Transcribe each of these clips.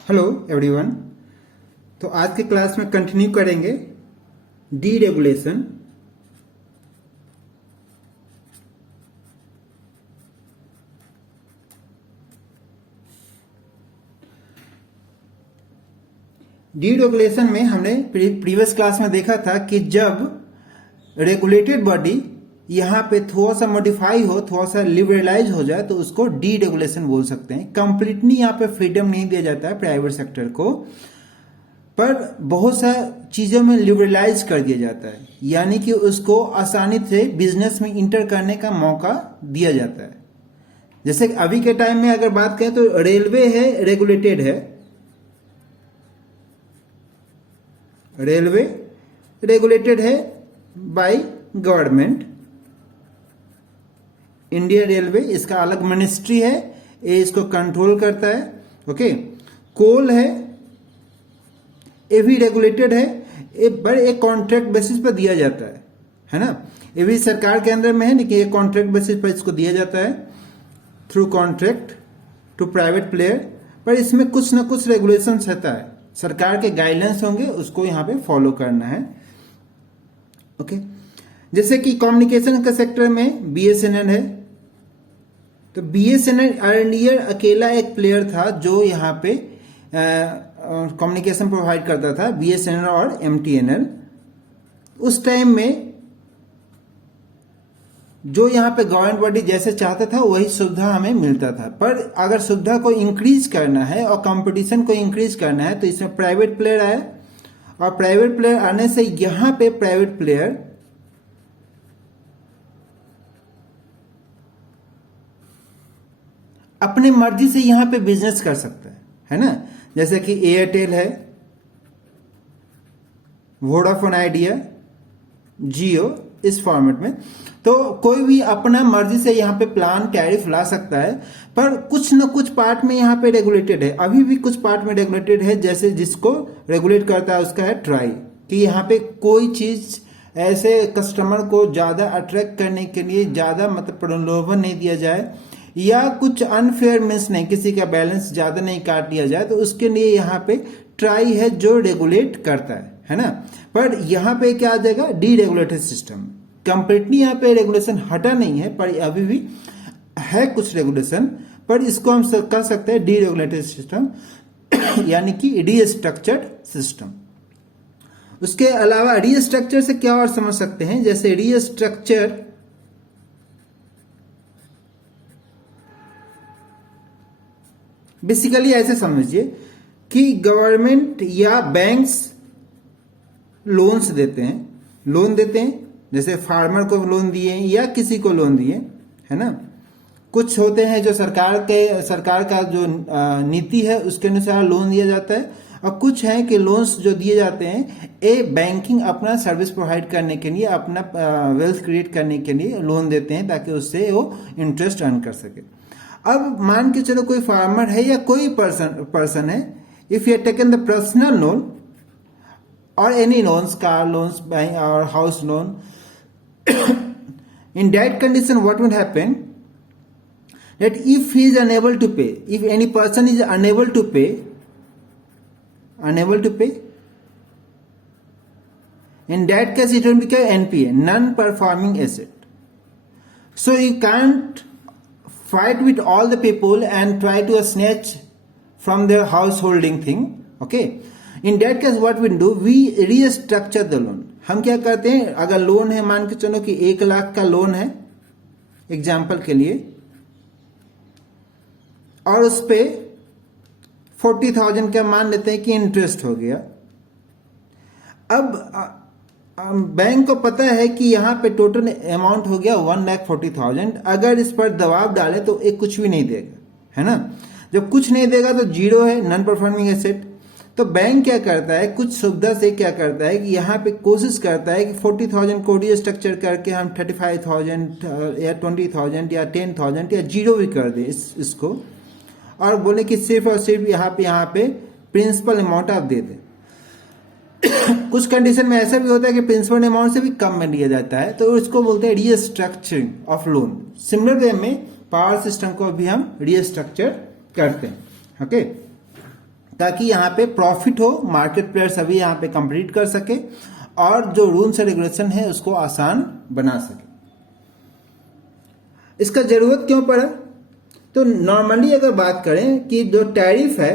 Hello everyone. तो आज के क्लास में कंटिन्यू करेंगे डीरेगुलेशन। डीरेगुलेशन में हमने प्रीवियस क्लास में देखा था कि जब रेगुलेटेड बॉडी यहाँ पे थोड़ा सा मॉडिफाई हो, थोड़ा सा लिबरलाइज हो जाए तो उसको डीरेगुलेशन बोल सकते हैं। कंप्लीटली यहाँ पे फ्रीडम नहीं दिया जाता है प्राइवेट सेक्टर को, पर बहुत सा चीजों में लिबरलाइज कर दिया जाता है, यानी कि उसको आसानी से बिजनेस में इंटर करने का मौका दिया जाता है। जैसे अभी के टाइम में अगर बात करें तो रेलवे है, रेगुलेटेड है। रेलवे रेगुलेटेड है बाय गवर्नमेंट। इंडियन रेलवे, इसका अलग मिनिस्ट्री है, ये इसको कंट्रोल करता है। ओके, कोल है, ये भी रेगुलेटेड है, ये बड़े एक कॉन्ट्रैक्ट बेसिस पर दिया जाता है ना। ये भी सरकार के अंदर में है, लेकिन ये कॉन्ट्रैक्ट बेसिस पर इसको दिया जाता है through contract to private player. पर इसमें कुछ ना कुछ रेगुलेशंस रहता है, सरकार के गाइडलाइंस होंगे, उसको यहाँ पे फॉलो करना है। ओके, जैसे कि कम्युनिकेशन के सेक्टर में बीएसएनएल है, तो बीएसएनएल अर्लियर अकेला एक प्लेयर था जो यहाँ पे कम्युनिकेशन प्रोवाइड करता था, बीएसएनएल और एमटीएनएल। उस टाइम में जो यहाँ पे गवर्नमेंट बॉडी जैसे चाहता था वही सुविधा हमें मिलता था। पर अगर सुविधा को इंक्रीज करना है और कंपटीशन को इंक्रीज करना है तो इसमें प्राइवेट प्लेयर आए, और प्राइवेट प्लेयर आने से यहाँ पे प्राइवेट प्लेयर अपने मर्जी से यहाँ पे बिजनेस कर सकता है ना। जैसे कि एयरटेल है, वोडाफोन आइडिया, जियो, इस फॉर्मेट में। तो कोई भी अपना मर्जी से यहाँ पे प्लान टैरिफ ला सकता है, पर कुछ न कुछ पार्ट में यहाँ पे रेगुलेटेड है। अभी भी कुछ पार्ट में रेगुलेटेड है, जैसे जिसको रेगुलेट करता है उसका है ट्राई, कि यहाँ पे कोई चीज ऐसे कस्टमर को ज्यादा अट्रैक्ट करने के लिए ज्यादा मतलब प्रलोभन नहीं दिया जाए, या कुछ अनफेयर मीन्स नहीं, किसी का बैलेंस ज्यादा नहीं काट दिया जाए, तो उसके लिए यहाँ पे ट्राई है जो रेगुलेट करता है ना। पर यहाँ पे क्या आ जाएगा, डीरेगुलेटेड सिस्टम। कंप्लीटली यहाँ पे रेगुलेशन हटा नहीं है, पर अभी भी है कुछ रेगुलेशन, पर इसको हम कह सकते हैं डीरेगुलेटेड सिस्टम यानी कि रीस्ट्रक्चर्ड सिस्टम। उसके अलावा रीस्ट्रक्चर से क्या और समझ सकते हैं, जैसे रीस्ट्रक्चर बेसिकली ऐसे समझिए कि गवर्नमेंट या बैंक्स लोन्स देते हैं, लोन देते हैं, जैसे फार्मर को लोन दिए या किसी को लोन दिए, है ना। कुछ होते हैं जो सरकार का जो नीति है उसके अनुसार लोन दिया जाता है, और कुछ है कि लोन्स जो दिए जाते हैं ये बैंकिंग अपना सर्विस प्रोवाइड करने के लिए, अपना वेल्थ क्रिएट करने के लिए लोन देते हैं, ताकि उससे वो इंटरेस्ट अर्न कर सके। अब मान के चलो कोई फार्मर है या कोई पर्सन है, if you taken the personal loan और any loans, car loans, bank और house loan, in that condition what would happen, that if he is unable to pay, if any person is unable to pay, in that case it will become NPA, non performing asset. So you can't fight with all the people and try to snatch from their householding thing. Okay, in that case what we do, we restructure the loan. हम क्या करते हैं, अगर loan है, मान के चलो कि 1 लाख का लोन है एग्जाम्पल के लिए, और उस पे 40,000 का मान लेते हैं कि इंटरेस्ट हो गया। अब बैंक को पता है कि यहाँ पे टोटल अमाउंट हो गया 1,40,000। अगर इस पर दबाव डाले तो एक कुछ भी नहीं देगा, है ना। जब कुछ नहीं देगा तो जीरो है, नॉन परफॉर्मिंग एसेट। तो बैंक क्या करता है, कुछ सुविधा से क्या करता है कि यहाँ पे कोशिश करता है कि 40,000 को रीस्ट्रक्चर करके हम 35,000 या 20,000 या 10,000 या जीरो भी कर दे इसको, और बोले कि सिर्फ और सिर्फ यहाँ पे प्रिंसिपल अमाउंट आप दे दें। कुछ कंडीशन में ऐसा भी होता है कि प्रिंसिपल अमाउंट से भी कम में लिया जाता है, तो इसको बोलते हैं restructuring of loan. Similar way में पावर सिस्टम को भी हम रीस्ट्रक्चर करते हैं। ओके, ताकि यहाँ पे प्रॉफिट हो, मार्केट प्लेयर सभी यहाँ पे कंप्लीट कर सके और जो रूल्स एंड रेगुलेशन है उसको आसान बना सके। इसका जरूरत क्यों पड़ा? तो नॉर्मली अगर बात करें कि जो टैरिफ है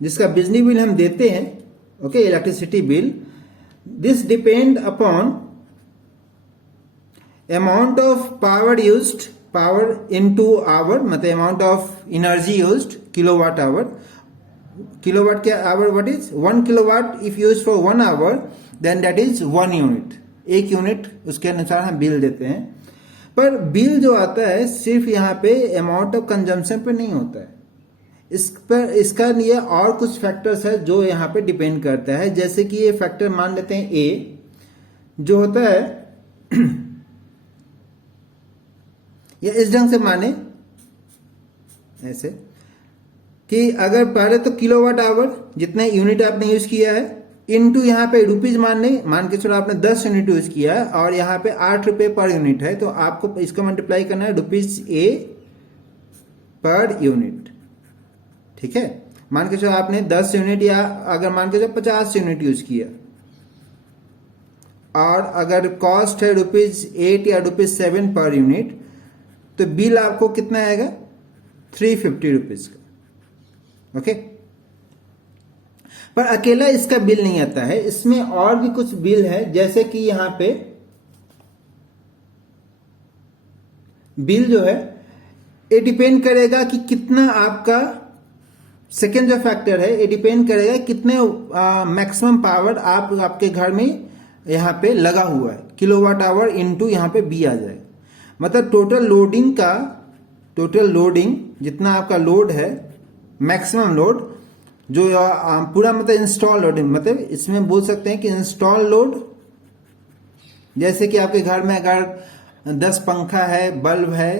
जिसका बिजली बिल हम देते हैं, okay, electricity bill, this depend upon amount of power used, power into hour, मतलब amount of energy used, kilowatt hour. Kilowatt के hour what is 1 kilowatt if use for 1 hour then that is 1 unit, 1 unit उसके अनुसार हम bill देते हैं। पर bill जो आता है सिर्फ यहाँ पे अमाउंट ऑफ कंजम्पशन पे नहीं होता है, इस पर इसका लिए और कुछ फैक्टर्स है जो यहाँ पे डिपेंड करता है। जैसे कि ये फैक्टर मान लेते हैं ए जो होता है या इस ढंग से माने ऐसे कि अगर पहले तो किलोवाट आवर जितने यूनिट आपने यूज किया है इनटू यहाँ पे रुपीज मान के चलो आपने 10 यूनिट यूज किया है और यहाँ पे 8 रुपए पर यूनिट है, तो आपको इसको मल्टीप्लाई करना है रुपीज ए पर यूनिट। ठीक है, मान के चलो आपने 10 यूनिट या अगर मान के चलो 50 यूनिट यूज किया और अगर कॉस्ट है ₹8 या ₹7 पर यूनिट, तो बिल आपको कितना आएगा 350 रुपीज का। ओके, पर अकेला इसका बिल नहीं आता है, इसमें और भी कुछ बिल है। जैसे कि यहां पे बिल जो है ये डिपेंड करेगा कि कितना आपका, सेकेंड जो फैक्टर है ये डिपेंड करेगा कितने मैक्सिमम पावर आपके घर में यहां पे लगा हुआ है, किलोवाट आवर इनटू यहां पे बी आ जाएगा। मतलब टोटल लोडिंग जितना आपका लोड है, मैक्सिमम लोड जो पूरा मतलब इंस्टॉल लोडिंग, मतलब इसमें बोल सकते हैं कि इंस्टॉल लोड, जैसे कि आपके घर में अगर 10 पंखा है, बल्ब है,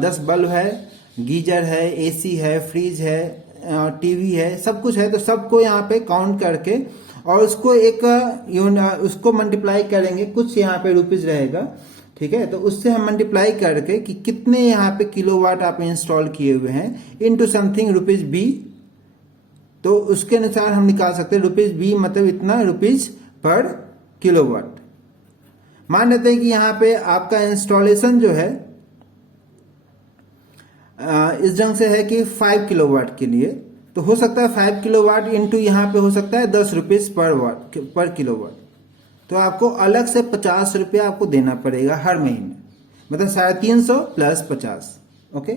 10 बल्ब है, गीजर है, एसी है, फ्रिज है, टीवी है, सब कुछ है, तो सबको यहाँ पे काउंट करके और उसको उसको मल्टीप्लाई करेंगे, कुछ यहाँ पे रुपीज रहेगा। ठीक है, तो उससे हम मल्टीप्लाई करके कि कितने यहाँ पे किलोवाट आप इंस्टॉल किए हुए हैं इनटू समथिंग रुपीज बी, तो उसके अनुसार हम निकाल सकते हैं रुपीज बी मतलब इतना रुपीज पर किलोवाट। मान लेते हैं कि यहाँ पे आपका इंस्टॉलेशन जो है इस ढंग से है कि 5 किलोवाट के लिए, तो हो सकता है 5 किलोवाट इनटू यहाँ पे हो सकता है 10 रुपीज पर किलोवाट, तो आपको अलग से 50 रुपया आपको देना पड़ेगा हर महीने, मतलब 350 प्लस 50। ओके,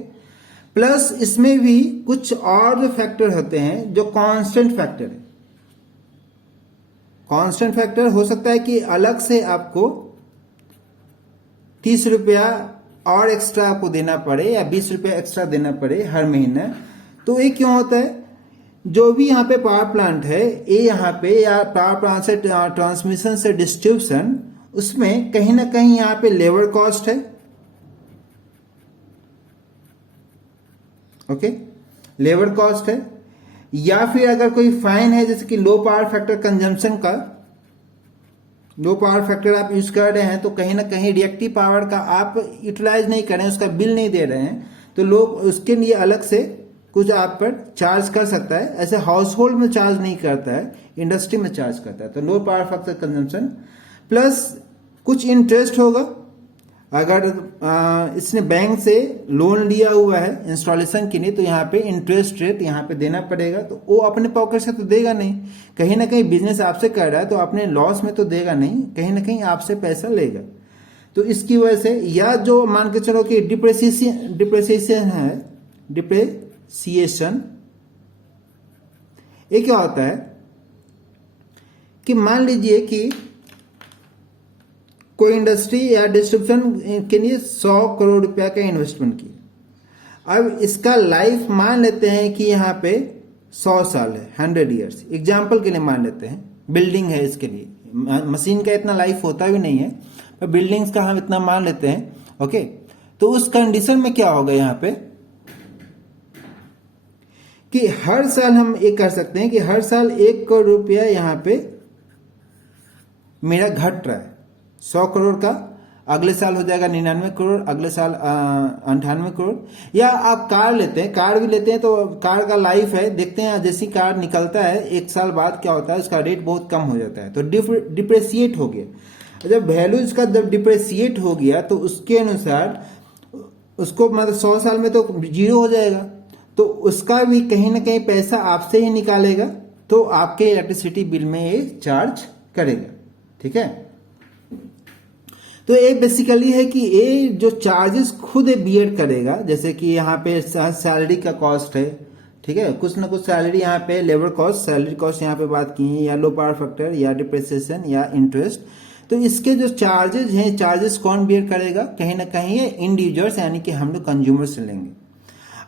प्लस इसमें भी कुछ और जो फैक्टर होते हैं जो कांस्टेंट फैक्टर है। कांस्टेंट फैक्टर हो सकता है कि अलग से आपको 30 रुपया और एक्स्ट्रा आपको देना पड़े या 20 रुपया एक्स्ट्रा देना पड़े हर महीने। तो ये क्यों होता है? जो भी यहाँ पे पावर प्लांट है ये यहाँ पे, या पावर प्लांट से ट्रांसमिशन से डिस्ट्रीब्यूशन, उसमें कहीं ना कहीं यहाँ पे लेबर कॉस्ट है। ओके, लेबर कॉस्ट है, या फिर अगर कोई फाइन है जैसे कि लो पावर फैक्टर कंजम्पशन का, लो पावर फैक्टर आप यूज कर रहे हैं तो कहीं ना कहीं रिएक्टिव पावर का आप यूटिलाइज नहीं कर रहे हैं, उसका बिल नहीं दे रहे हैं, तो लोग उसके लिए अलग से कुछ आप पर चार्ज कर सकता है। ऐसे हाउस होल्ड में चार्ज नहीं करता है, इंडस्ट्री में चार्ज करता है। तो low power factor consumption plus कुछ इंटरेस्ट होगा। अगर इसने बैंक से लोन लिया हुआ है इंस्टॉलेशन के लिए, तो यहाँ पे इंटरेस्ट रेट यहाँ पे देना पड़ेगा। तो वो अपने पॉकेट से तो देगा नहीं, कहीं ना कहीं बिजनेस आपसे कर रहा है तो अपने लॉस में तो देगा नहीं, कहीं ना कहीं आपसे पैसा लेगा। तो इसकी वजह से, या जो मान के चलो कि डिप्रेसिएशन है, डिप्रेसिएशन ये क्या होता है कि मान लीजिए कि कोई इंडस्ट्री या डिस्ट्रीब्यूशन के लिए 100 करोड़ रुपया का इन्वेस्टमेंट किया। अब इसका लाइफ मान लेते हैं कि यहाँ पे 100 साल है, 100 ईयर्स एग्जाम्पल के लिए मान लेते हैं। बिल्डिंग है, इसके लिए मशीन का इतना लाइफ होता भी नहीं है, पर बिल्डिंग्स का हम इतना मान लेते हैं। ओके, तो उस कंडीशन में क्या होगा यहाँ पे कि हर साल हम ये कर सकते हैं कि हर साल 1 करोड़ रुपया यहाँ पे मेरा घट रहा है 100 करोड़ का। अगले साल हो जाएगा 99 करोड़, अगले साल 98 करोड़। या आप कार लेते हैं, कार भी लेते हैं तो कार का लाइफ है, देखते हैं जैसी कार निकलता है 1 साल बाद क्या होता है, उसका रेट बहुत कम हो जाता है, तो डिप्रेसिएट हो गया। जब वैल्यू इसका जब डिप्रेसिएट हो गया तो उसके अनुसार उसको मतलब 100 साल में तो 0 हो जाएगा, तो उसका भी कहीं ना कहीं पैसा आपसे ही निकालेगा, तो आपके इलेक्ट्रिसिटी बिल में ये चार्ज करेगा। ठीक है, तो ये बेसिकली है कि ये जो चार्जेस खुद बियर करेगा, जैसे कि यहाँ पे सैलरी का कॉस्ट है, ठीक है, कुछ ना कुछ सैलरी यहाँ पे लेबर कॉस्ट, सैलरी कॉस्ट यहाँ पे बात की है, या लो पावर फैक्टर या डिप्रिसिएशन या इंटरेस्ट, तो इसके जो चार्जेस हैं, चार्जेस कौन बियर करेगा, कहीं ना कहीं ये इंडिविजुअल्स यानी कि हम लोग कंज्यूमर से लेंगे।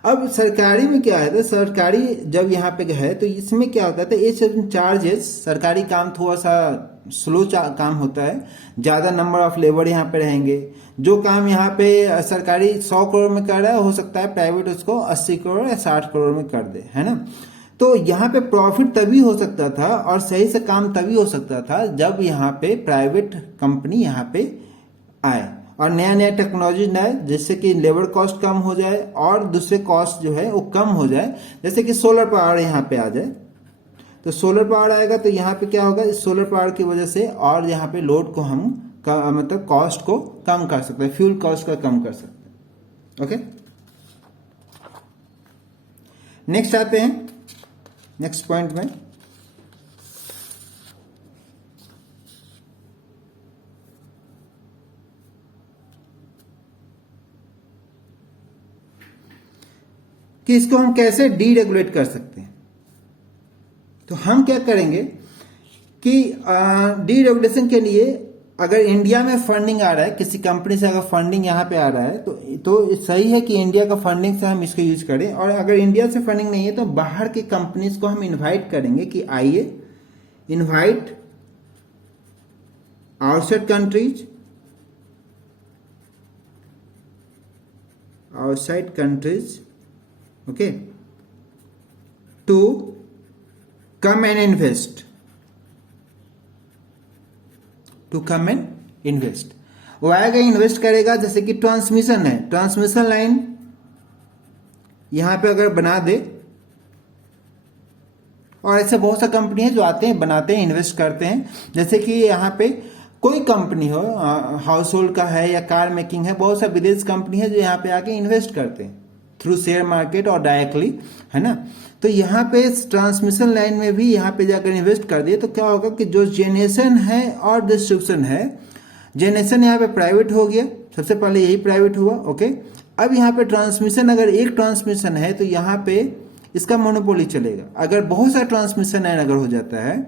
अब सरकारी में क्या है, सरकारी जब यहाँ पे है तो इसमें क्या होता है, ये सब चार्जेस, सरकारी काम थोड़ा सा स्लो काम होता है, ज्यादा नंबर ऑफ लेबर यहाँ पे रहेंगे, जो काम यहाँ पे सरकारी 100 करोड़ में कर रहा है हो सकता है प्राइवेट उसको 80 करोड़ या 60 करोड़ में कर दे, है ना। तो यहाँ पे प्रॉफिट तभी हो सकता था और सही से काम तभी हो सकता था जब यहाँ पे प्राइवेट कंपनी यहाँ पे आए और नया नया टेक्नोलॉजी लाए, जिससे कि लेबर कॉस्ट कम हो जाए और दूसरे कॉस्ट जो है वो कम हो जाए, जैसे कि सोलर पावर यहाँ पे आ जाए। तो सोलर पावर आएगा तो यहाँ पे क्या होगा, इस सोलर पावर की वजह से और यहाँ पे लोड को हम मतलब कॉस्ट को कम कर सकते हैं, फ्यूल कॉस्ट का कम कर सकते हैं। ओके, नेक्स्ट आते हैं नेक्स्ट पॉइंट में। कि इसको हम कैसे डीरेगुलेट कर सकते हैं। तो हम क्या करेंगे कि डीरेगुलेशन के लिए अगर इंडिया में फंडिंग आ रहा है, किसी कंपनी से अगर फंडिंग यहाँ पे आ रहा है तो सही है कि इंडिया का फंडिंग से हम इसको यूज करें, और अगर इंडिया से फंडिंग नहीं है तो बाहर के कंपनीज को हम इनवाइट करेंगे कि आइए, invite outside countries, okay, to come and invest, वो आएगा, इन्वेस्ट करेगा। जैसे कि ट्रांसमिशन है, ट्रांसमिशन लाइन यहां पे अगर बना दे, और ऐसे बहुत सा कंपनी है जो आते हैं, बनाते हैं, इन्वेस्ट करते हैं। जैसे कि यहाँ पे कोई कंपनी हो, हाउस होल्ड का है या कार मेकिंग है, बहुत सा विदेश कंपनी है जो यहाँ पे आके इन्वेस्ट करते हैं थ्रू शेयर मार्केट और डायरेक्टली, है ना। तो यहाँ पे ट्रांसमिशन लाइन में भी यहाँ पे जाकर इन्वेस्ट कर दिए तो क्या होगा कि जो जेनरेशन है और डिस्ट्रीब्यूशन है, जेनरेशन यहाँ पे प्राइवेट हो गया, सबसे पहले यही प्राइवेट हुआ, ओके। अब यहाँ पे ट्रांसमिशन, अगर एक ट्रांसमिशन है तो यहाँ पे इसका मोनोपोली चलेगा। अगर बहुत सा ट्रांसमिशन लाइन अगर हो जाता है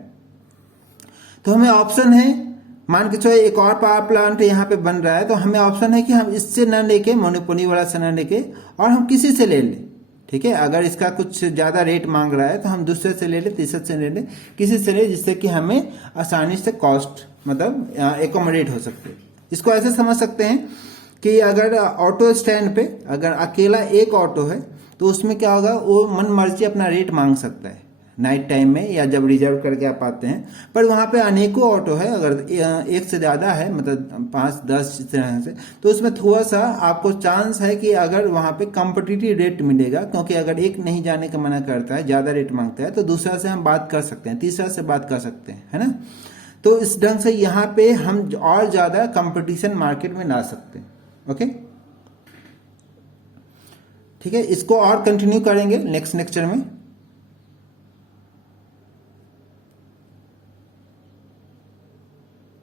तो हमें ऑप्शन है, मान के चलो एक और पावर प्लांट यहाँ पे बन रहा है, तो हमें ऑप्शन है कि हम इससे न लेके, मोनोपोली वाला से न लेके, और हम किसी से ले लें, ठीक है। अगर इसका कुछ ज्यादा रेट मांग रहा है तो हम दूसरे से ले ले, तीसरे से ले ले, किसी से ले, जिससे कि हमें आसानी से कॉस्ट मतलब एकोमोडेट हो सकते। इसको ऐसे समझ सकते हैं कि अगर ऑटो स्टैंड पे अगर अकेला एक ऑटो है तो उसमें क्या होगा, वो मन मर्जी अपना रेट मांग सकता है नाइट टाइम में या जब रिजर्व करके आप आते हैं। पर वहां पे अनेकों ऑटो है, अगर एक से ज्यादा है, मतलब 5-10 इस तरह से, तो उसमें थोड़ा सा आपको चांस है कि अगर वहां पे कॉम्पिटिटिव रेट मिलेगा, क्योंकि अगर एक नहीं जाने का मना करता है, ज्यादा रेट मांगता है, तो दूसरा से हम बात कर सकते हैं, तीसरा से बात कर सकते हैं, है ना। तो इस ढंग से यहाँ पे हम और ज्यादा कंपटीशन मार्केट में ला सकते हैं, ओके, ठीक है। इसको और कंटिन्यू करेंगे नेक्स्ट लेक्चर में।